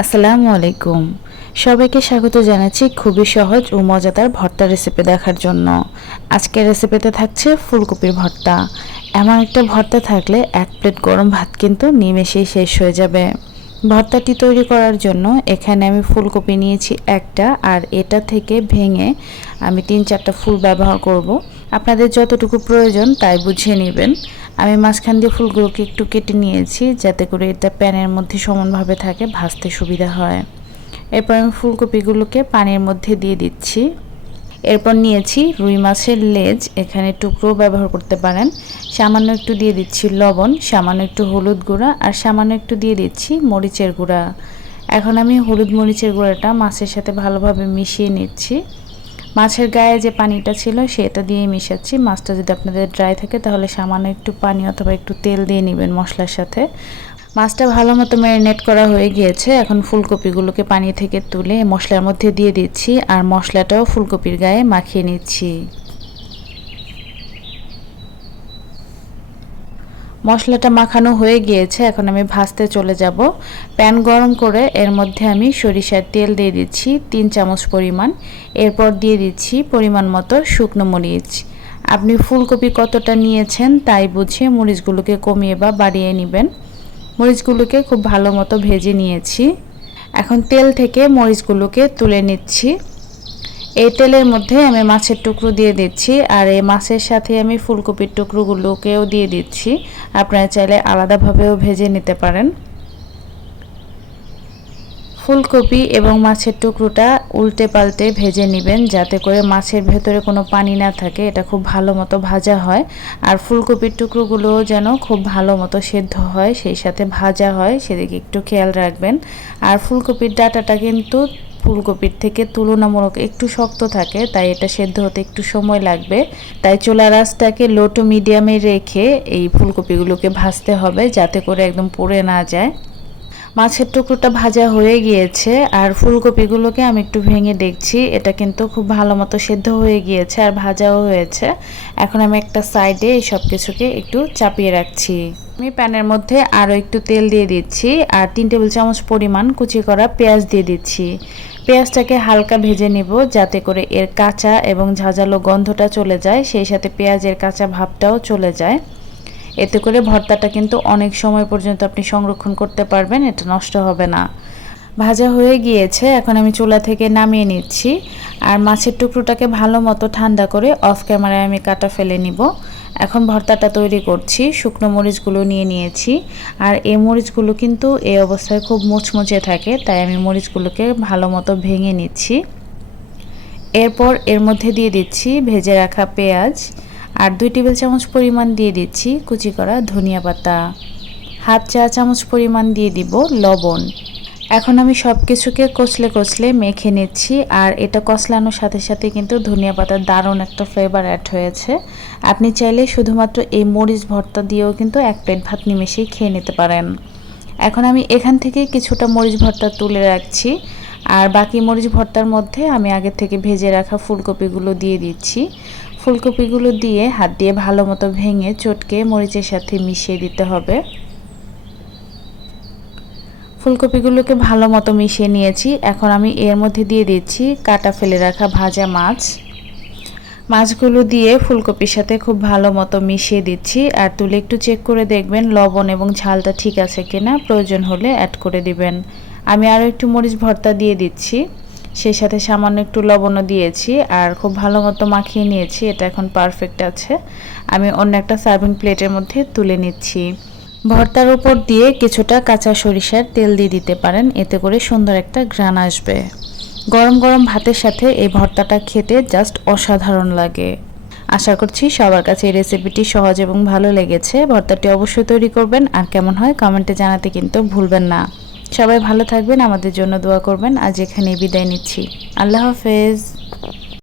আসসালামু আলাইকুম। সবাইকে স্বাগত জানাচ্ছি খুবই সহজ ও মজাদার ভর্তা রেসিপি দেখার জন্য। আজকের রেসিপিতে থাকছে ফুলকপির ভর্তা। এমন একটা ভর্তা থাকলে এক প্লেট গরম ভাত কিন্তু নিমেষেই শেষ হয়ে যাবে। ভর্তাটি তৈরি করার জন্য এখানে আমি ফুলকপি নিয়েছি একটা, আর এটা থেকে ভেঙে আমি 3-4টা ফুল ব্যবহার করব। আপনাদের যতটুকু প্রয়োজন তাই বুঝিয়ে নেবেন। আমি মাঝখান দিয়ে ফুলগুলোকে একটু কেটে নিয়েছি যাতে করে এটা প্যানের মধ্যে সমানভাবে থাকে, ভাজতে সুবিধা হয়। এরপর আমি ফুলকপিগুলোকে পানির মধ্যে দিয়ে দিচ্ছি। এরপর নিয়েছি রুই মাছের লেজ, এখানে টুকরো ব্যবহার করতে পারেন। সামান্য একটু দিয়ে দিচ্ছি লবণ, সামান্য একটু হলুদ গুঁড়া আর সামান্য একটু দিয়ে দিচ্ছি মরিচের গুঁড়া। এখন আমি হলুদ মরিচের গুঁড়াটা মাছের সাথে ভালোভাবে মিশিয়ে নিচ্ছি। মাছের গায়ে যে পানিটা ছিল সেটা দিয়ে মিশাচ্ছি। মাছটা যদি আপনাদের ড্রাই থাকে তাহলে সামান্য একটু পানি অথবা একটু তেল দিয়ে নেবেন মশলার সাথে। মাছটা ভালো মতো ম্যারিনেট করা হয়ে গিয়েছে। এখন ফুলকপিগুলোকে পানি থেকে তুলে মশলার মধ্যে দিয়ে দিচ্ছি আর মশলাটাও ফুলকপির গায়ে মাখিয়ে নিচ্ছি। মশলাটা মাখানো হয়ে গিয়েছে, এখন আমি ভাজতে চলে যাব। প্যান গরম করে এর মধ্যে আমি সরিষার তেল দিয়ে দিচ্ছি 3 চামচ পরিমাণ। এরপর দিয়ে দিচ্ছি পরিমাণ মতো শুকনো মরিচ। আপনি ফুলকপি কতটা নিয়েছেন তাই বুঝে মরিচগুলোকে কমিয়ে বা বাড়িয়ে নেবেন। মরিচগুলোকে খুব ভালো মতো ভেজে নিয়েছি। এখন তেল থেকে মরিচগুলোকে তুলে নিচ্ছি। এই তেলের মধ্যে আমি মাছের টুকরো দিয়ে দিচ্ছি, আর এই মাছের সাথে আমি ফুলকপির টুকরোগুলোকেও দিয়ে দিচ্ছি। আপনারা চাইলে আলাদাভাবেও ভেজে নিতে পারেন। ফুলকপি এবং মাছের টুকরোটা উল্টে পাল্টে ভেজে নেবেন যাতে করে মাছের ভেতরে কোনো পানি না থাকে, এটা খুব ভালো মতো ভাজা হয়। আর ফুলকপির টুকরোগুলোও যেন খুব ভালো মতো সেদ্ধ হয়, সেই সাথে ভাজা হয়, সেদিকে একটু খেয়াল রাখবেন। আর ফুলকপির ডাঁটাটা কিন্তু ফুলকপির থেকে তুলনামূলক একটু শক্ত থাকে, তাই এটা সেদ্ধ হতে একটু সময় লাগবে। তাই চুলার আঁচটাকে লো টু মিডিয়ামে রেখে এই ফুলকপিগুলোকে ভাজতে হবে যাতে করে একদম পুড়ে না যায়। মাছের টুকরোটা ভাজা হয়ে গিয়েছে আর ফুলকপিগুলোকে আমি একটু ভেঙে দেখছি, এটা কিন্তু খুব ভালো মতো সেদ্ধ হয়ে গিয়েছে আর ভাজাও হয়েছে। এখন আমি একটা সাইডে এই সব কিছুকে একটু চাপিয়ে রাখছি। আমি প্যানের মধ্যে আরও একটু তেল দিয়ে দিচ্ছি আর 3 টেবিল চামচ পরিমাণ কুচি করা পেঁয়াজ দিয়ে দিচ্ছি। পেঁয়াজটাকে হালকা ভেজে নিব যাতে করে এর কাঁচা এবং ঝাঁঝালো গন্ধটা চলে যায়, সেই সাথে পেঁয়াজের কাঁচা ভাবটাও চলে যায়। এতে করে ভর্তাটা কিন্তু অনেক সময় পর্যন্ত আপনি সংরক্ষণ করতে পারবেন, এটা নষ্ট হবে না। ভাজা হয়ে গিয়েছে, এখন আমি চুলা থেকে নামিয়ে নিচ্ছি। আর মাছের টুকরোটাকে ভালো মতো ঠান্ডা করে অফ ক্যামেরায় আমি কাটা ফেলে নিব। এখন ভর্তাটা তৈরি করছি। শুকনো মরিচগুলো নিয়ে নিয়েছি, আর এই মরিচগুলো কিন্তু এই অবস্থায় খুব মুচমুচে থাকে, তাই আমি মরিচগুলোকে ভালো মতো ভেঙে নিচ্ছি। এরপর এর মধ্যে দিয়ে দিচ্ছি ভেজে রাখা পেঁয়াজ, আর 2 টেবিল চামচ পরিমাণ দিয়ে দিচ্ছি কুচি করা ধনিয়া পাতা, হাফ চা চামচ পরিমাণ দিয়ে দিব লবণ। এখন আমি সব কিছুকে কচলে কচলে মেখে নিচ্ছি, আর এটা কচলানোর সাথে সাথে কিন্তু ধনিয়া পাতার দারুণ একটা ফ্লেভার অ্যাড হয়েছে। আপনি চাইলে শুধুমাত্র এই মরিচ ভর্তা দিয়েও কিন্তু এক প্লেট ভাত নিমেষেই খেয়ে নিতে পারেন। এখন আমি এখান থেকে কিছুটা মরিচ ভর্তা তুলে রাখছি, আর বাকি মরিচ ভর্তার মধ্যে আমি আগে থেকে ভেজে রাখা ফুলকপিগুলো দিয়ে দিচ্ছি। ফুলকপিগুলো দিয়ে হাত দিয়ে ভালো মতো ভেঙে চটকে মরিচের সাথে মিশিয়ে দিতে হবে। ফুলকপিগুলোকে ভালো মতো মিশিয়ে নিয়েছি। এখন আমি এর মধ্যে দিয়ে দিচ্ছি কাটা ফেলে রাখা ভাজা মাছ। মাছগুলো দিয়ে ফুলকপির সাথে খুব ভালো মতো মিশিয়ে দিচ্ছি, আর তুলে একটু চেক করে দেখবেন লবণ এবং ঝালটা ঠিক আছে কিনা, প্রয়োজন হলে অ্যাড করে দিবেন। আমি আরও একটু মরিচ ভর্তা দিয়ে দিচ্ছি, সেই সাথে সামান্য একটু লবণও দিয়েছি, আর খুব ভালো মতো মাখিয়ে নিয়েছি। এটা এখন পারফেক্ট আছে। আমি অন্য একটা সার্ভিং প্লেটের মধ্যে তুলে নিচ্ছি। ভর্তার উপর দিয়ে কিছুটা কাঁচা সরিষার তেল দিয়ে দিতে পারেন, এতে করে সুন্দর একটা ঘ্রাণ আসবে। গরম গরম ভাতের সাথে এই ভর্তাটা খেতে জাস্ট অসাধারণ লাগে। আশা করছি সবার কাছে এই রেসিপিটি সহজ এবং ভালো লেগেছে। ভর্তাটি অবশ্যই তৈরি করবেন, আর কেমন হয় কমেন্টে জানাতে কিন্তু ভুলবেন না। সবাই ভালো থাকবেন, আমাদের জন্য দোয়া করবেন। আজ এখানেই বিদায় নিচ্ছি। আল্লাহ হাফেজ।